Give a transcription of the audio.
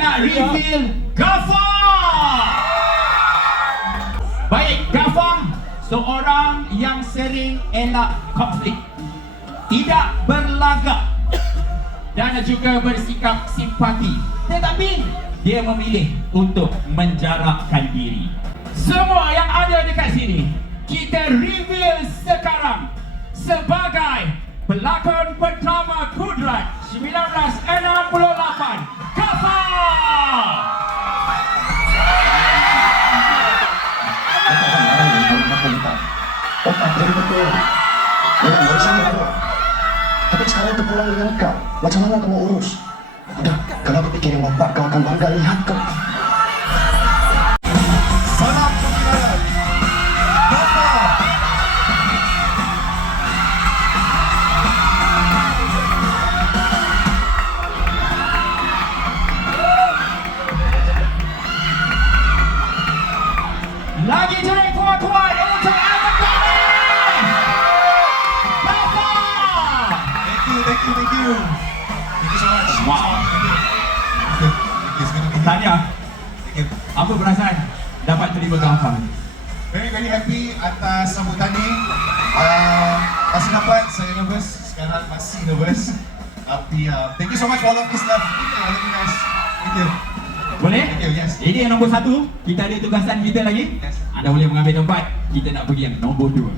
nak reveal Ghaffar. Baik, Ghaffar seorang yang sering elak konflik, tidak berlagak dan juga bersikap simpati, tetapi dia memilih untuk menjarakkan diri. Semua yang ada dekat sini kita reveal sekarang sebagai pelakon pertama Kudrat 1968, Ghaffar. Otak jadi betul. Memang dari sini betul. Tapi sekarang itu pulang dengan kau. Macam mana kamu urus? Udah, kalau aku pikirin bapak, kau akan bangga lihat kau. Salam perkenalan. Ghaffar. Lagi jerit kuat-kuat untuk Ahmad Ghani. Ghaffar. Thank you. Thank you so much. Wow. It's gonna be Tanya, Thank you. apa perasaan dapat terima Ghaffar? Very happy atas sambutan ni. Masih dapat, saya nervous. Sekarang masih nervous. Tapi thank you so much for all of this love. All of you guys. Thank you. Boleh? Thank you, yes. Ini yang nombor 1. Kita ada tugasan kita lagi. Yes. Anda boleh mengambil tempat. Kita nak pergi yang nombor 2.